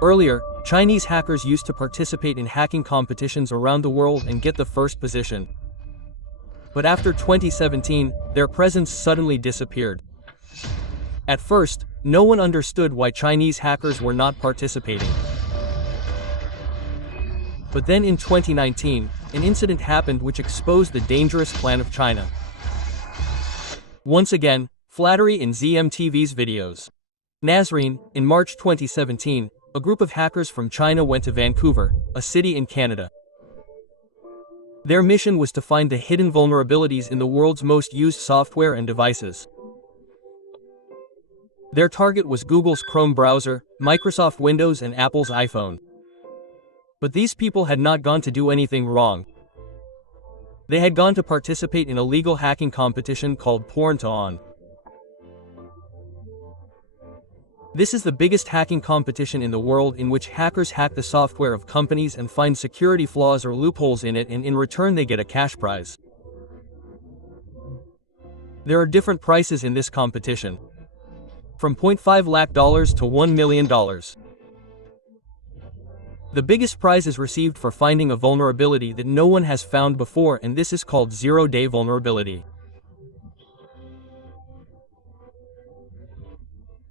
Earlier, Chinese hackers used to participate in hacking competitions around the world and get the first position. But after 2017, their presence suddenly disappeared. At first, no one understood why Chinese hackers were not participating. But then in 2019, an incident happened which exposed the dangerous plan of China. Once again, flattery in ZMTV's videos. Nazreen, in March 2017, a group of hackers from China went to Vancouver, a city in Canada. Their mission was to find the hidden vulnerabilities in the world's most used software and devices. Their target was Google's Chrome browser, Microsoft Windows and Apple's iPhone. But these people had not gone to do anything wrong. They had gone to participate in a legal hacking competition called Porn to On. This is the biggest hacking competition in the world in which hackers hack the software of companies and find security flaws or loopholes in it, and in return they get a cash prize. There are different prices in this competition, from $0.5 lakh to $1 million. The biggest prize is received for finding a vulnerability that no one has found before, and this is called zero-day vulnerability.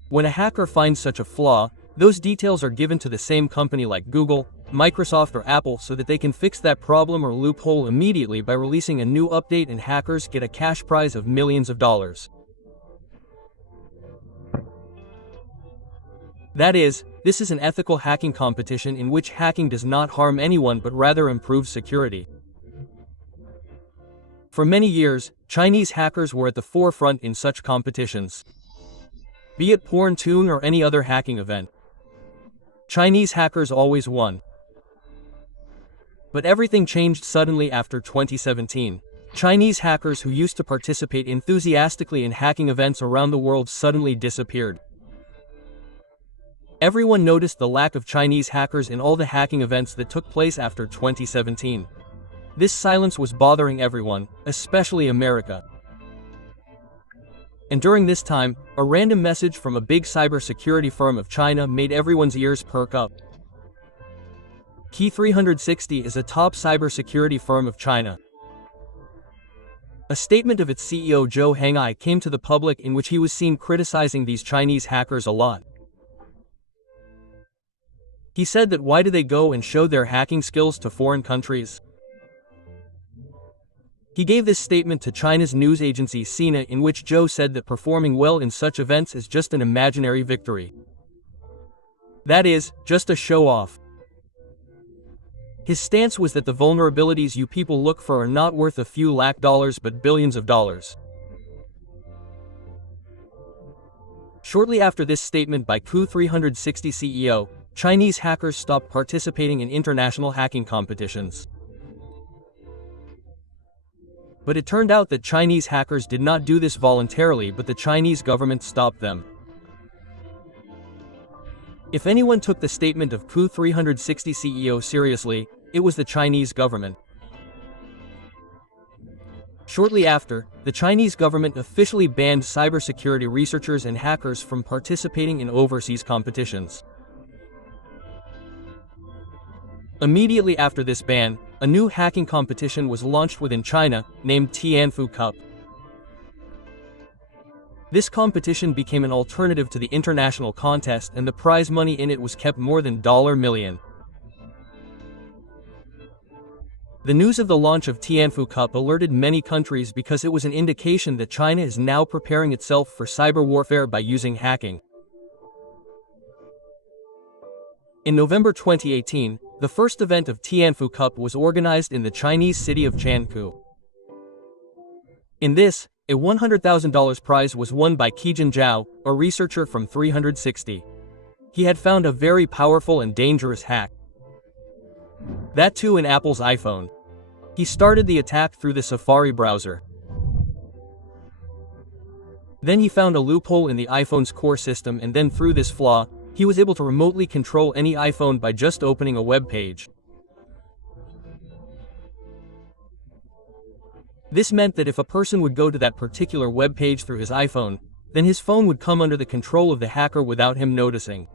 When a hacker finds such a flaw, those details are given to the same company like Google, Microsoft or Apple so that they can fix that problem or loophole immediately by releasing a new update, and hackers get a cash prize of millions of dollars. That is, this is an ethical hacking competition in which hacking does not harm anyone but rather improves security. For many years, Chinese hackers were at the forefront in such competitions. Be it Porn Tune or any other hacking event, Chinese hackers always won. But everything changed suddenly after 2017. Chinese hackers who used to participate enthusiastically in hacking events around the world suddenly disappeared. Everyone noticed the lack of Chinese hackers in all the hacking events that took place after 2017. This silence was bothering everyone, especially America. And during this time, a random message from a big cybersecurity firm of China made everyone's ears perk up. Key 360 is a top cybersecurity firm of China. A statement of its CEO Zhou Heng'ai came to the public in which he was seen criticizing these Chinese hackers a lot. He said that why do they go and show their hacking skills to foreign countries? He gave this statement to China's news agency Sina, in which Zhou said that performing well in such events is just an imaginary victory. That is, just a show-off. His stance was that the vulnerabilities you people look for are not worth a few lakh dollars but billions of dollars. Shortly after this statement by Key 360 CEO, Chinese hackers stopped participating in international hacking competitions. But it turned out that Chinese hackers did not do this voluntarily, but the Chinese government stopped them. If anyone took the statement of Key 360 CEO seriously, it was the Chinese government. Shortly after, the Chinese government officially banned cybersecurity researchers and hackers from participating in overseas competitions. Immediately after this ban, a new hacking competition was launched within China, named Tianfu Cup. This competition became an alternative to the international contest, and the prize money in it was kept more than $1 million. The news of the launch of Tianfu Cup alerted many countries because it was an indication that China is now preparing itself for cyber warfare by using hacking. In November 2018, the first event of Tianfu Cup was organized in the Chinese city of Changkou. In this, a $100,000 prize was won by Qijin Zhao, a researcher from 360. He had found a very powerful and dangerous hack. That too in Apple's iPhone. He started the attack through the Safari browser. Then he found a loophole in the iPhone's core system, and then through this flaw, he was able to remotely control any iPhone by just opening a web page. This meant that if a person would go to that particular web page through his iPhone, then his phone would come under the control of the hacker without him noticing.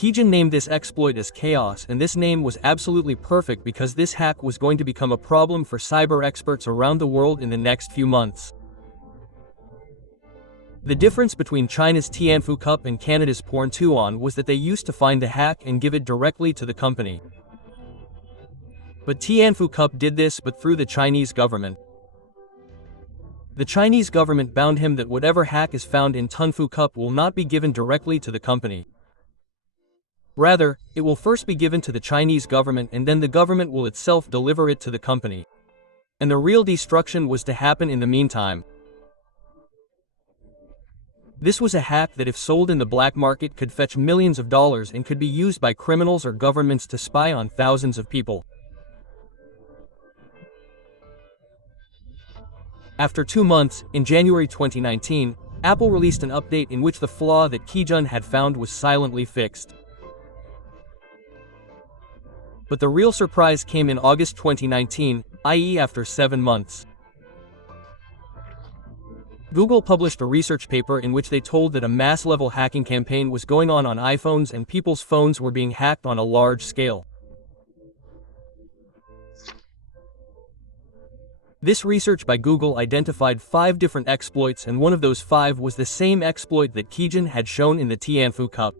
Keijin named this exploit as Chaos, and this name was absolutely perfect because this hack was going to become a problem for cyber experts around the world in the next few months. The difference between China's Tianfu Cup and Canada's Porn2On was that they used to find the hack and give it directly to the company. But Tianfu Cup did this but through the Chinese government. The Chinese government bound him that whatever hack is found in Tianfu Cup will not be given directly to the company. Rather, it will first be given to the Chinese government and then the government will itself deliver it to the company. And the real destruction was to happen in the meantime. This was a hack that if sold in the black market could fetch millions of dollars and could be used by criminals or governments to spy on thousands of people. After 2 months, in January 2019, Apple released an update in which the flaw that Keijin had found was silently fixed. But the real surprise came in August 2019, i.e. after 7 months. Google published a research paper in which they told that a mass-level hacking campaign was going on iPhones and people's phones were being hacked on a large scale. This research by Google identified 5 different exploits, and one of those 5 was the same exploit that Keijin had shown in the Tianfu Cup.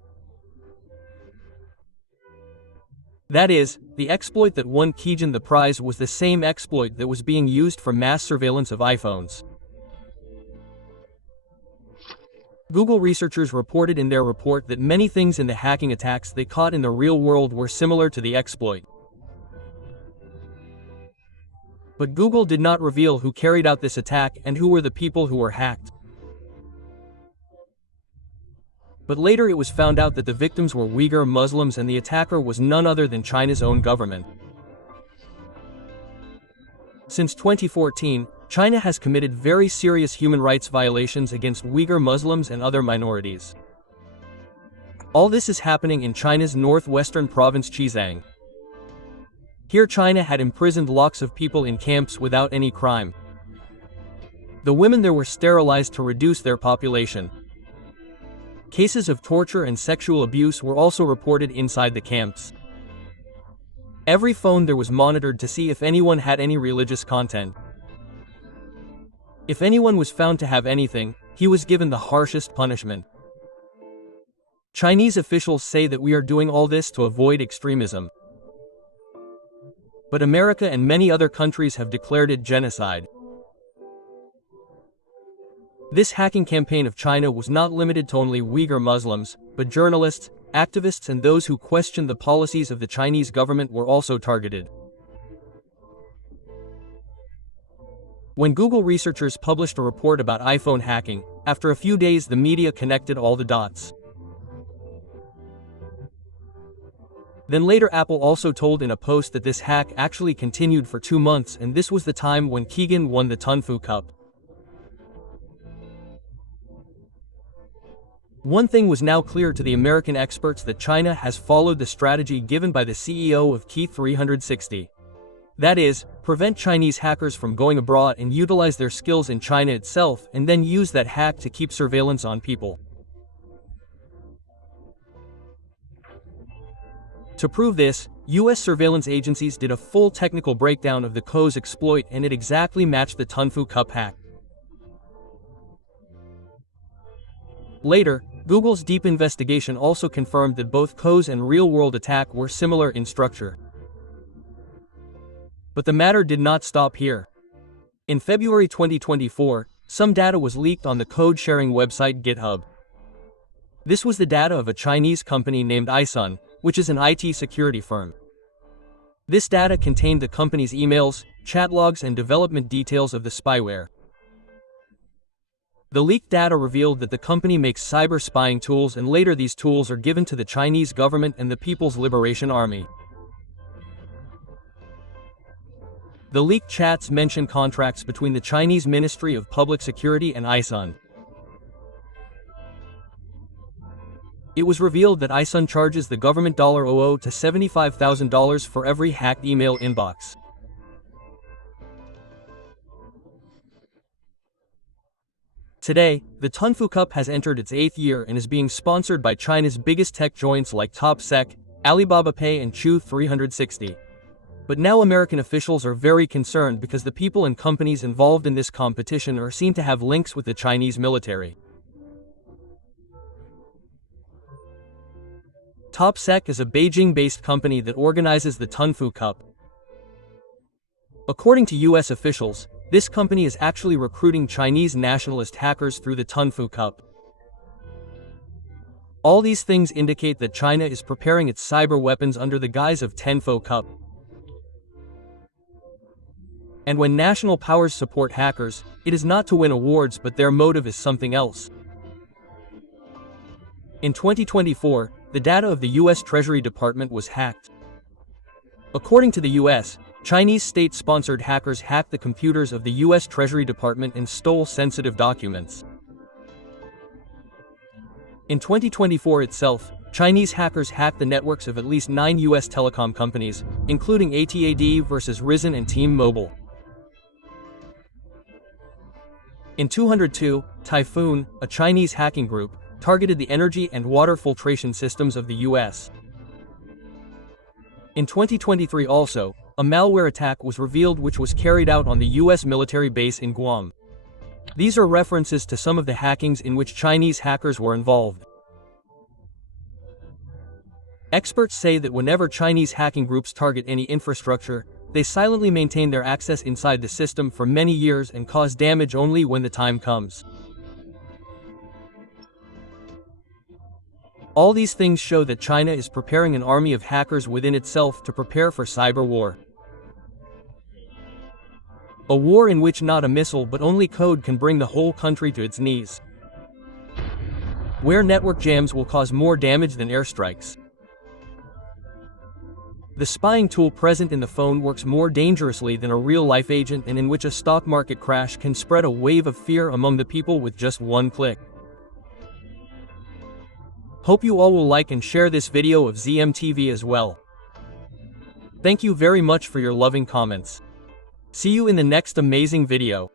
That is, the exploit that won Keijin the prize was the same exploit that was being used for mass surveillance of iPhones. Google researchers reported in their report that many things in the hacking attacks they caught in the real world were similar to the exploit. But Google did not reveal who carried out this attack and who were the people who were hacked. But later it was found out that the victims were Uyghur Muslims and the attacker was none other than China's own government. Since 2014, China has committed very serious human rights violations against Uyghur Muslims and other minorities. All this is happening in China's northwestern province Xizang. Here China had imprisoned lakhs of people in camps without any crime. The women there were sterilized to reduce their population. Cases of torture and sexual abuse were also reported inside the camps. Every phone there was monitored to see if anyone had any religious content. If anyone was found to have anything, he was given the harshest punishment. Chinese officials say that we are doing all this to avoid extremism. But America and many other countries have declared it genocide. This hacking campaign of China was not limited to only Uyghur Muslims, but journalists, activists and those who questioned the policies of the Chinese government were also targeted. When Google researchers published a report about iPhone hacking, after a few days the media connected all the dots. Then later Apple also told in a post that this hack actually continued for 2 months and this was the time when Keijin won the Tianfu Cup. One thing was now clear to the American experts that China has followed the strategy given by the CEO of Key 360. That is, prevent Chinese hackers from going abroad and utilize their skills in China itself and then use that hack to keep surveillance on people. To prove this, US surveillance agencies did a full technical breakdown of the Co's exploit and it exactly matched the Tianfu Cup hack. Later, Google's deep investigation also confirmed that both Co's and real-world attack were similar in structure. But the matter did not stop here. In February 2024, some data was leaked on the code-sharing website GitHub. This was the data of a Chinese company named iSun, which is an IT security firm. This data contained the company's emails, chat logs and development details of the spyware. The leaked data revealed that the company makes cyber spying tools and later these tools are given to the Chinese government and the People's Liberation Army. The leaked chats mention contracts between the Chinese Ministry of Public Security and iSun. It was revealed that iSun charges the government $00 to $75,000 for every hacked email inbox. Today, the Tunfu Cup has entered its 8th year and is being sponsored by China's biggest tech giants like TopSec, Alibaba Pay and Chew360. But now American officials are very concerned because the people and companies involved in this competition are seen to have links with the Chinese military. TopSec is a Beijing-based company that organizes the Tunfu Cup. According to US officials, this company is actually recruiting Chinese nationalist hackers through the Tunfu Cup. All these things indicate that China is preparing its cyber weapons under the guise of Tunfu Cup. And when national powers support hackers, it is not to win awards, but their motive is something else. In 2024, the data of the US Treasury Department was hacked. According to the US, Chinese state-sponsored hackers hacked the computers of the US Treasury Department and stole sensitive documents. In 2024 itself, Chinese hackers hacked the networks of at least 9 US telecom companies, including AT&T versus Verizon and T-Mobile. In 2002, Typhoon, a Chinese hacking group, targeted the energy and water filtration systems of the US. In 2023 also, a malware attack was revealed which was carried out on the US military base in Guam. These are references to some of the hackings in which Chinese hackers were involved. Experts say that whenever Chinese hacking groups target any infrastructure, they silently maintain their access inside the system for many years and cause damage only when the time comes. All these things show that China is preparing an army of hackers within itself to prepare for cyber war. A war in which not a missile but only code can bring the whole country to its knees. Where network jams will cause more damage than airstrikes. The spying tool present in the phone works more dangerously than a real-life agent, and in which a stock market crash can spread a wave of fear among the people with just one click. Hope you all will like and share this video of ZMTV as well. Thank you very much for your loving comments. See you in the next amazing video.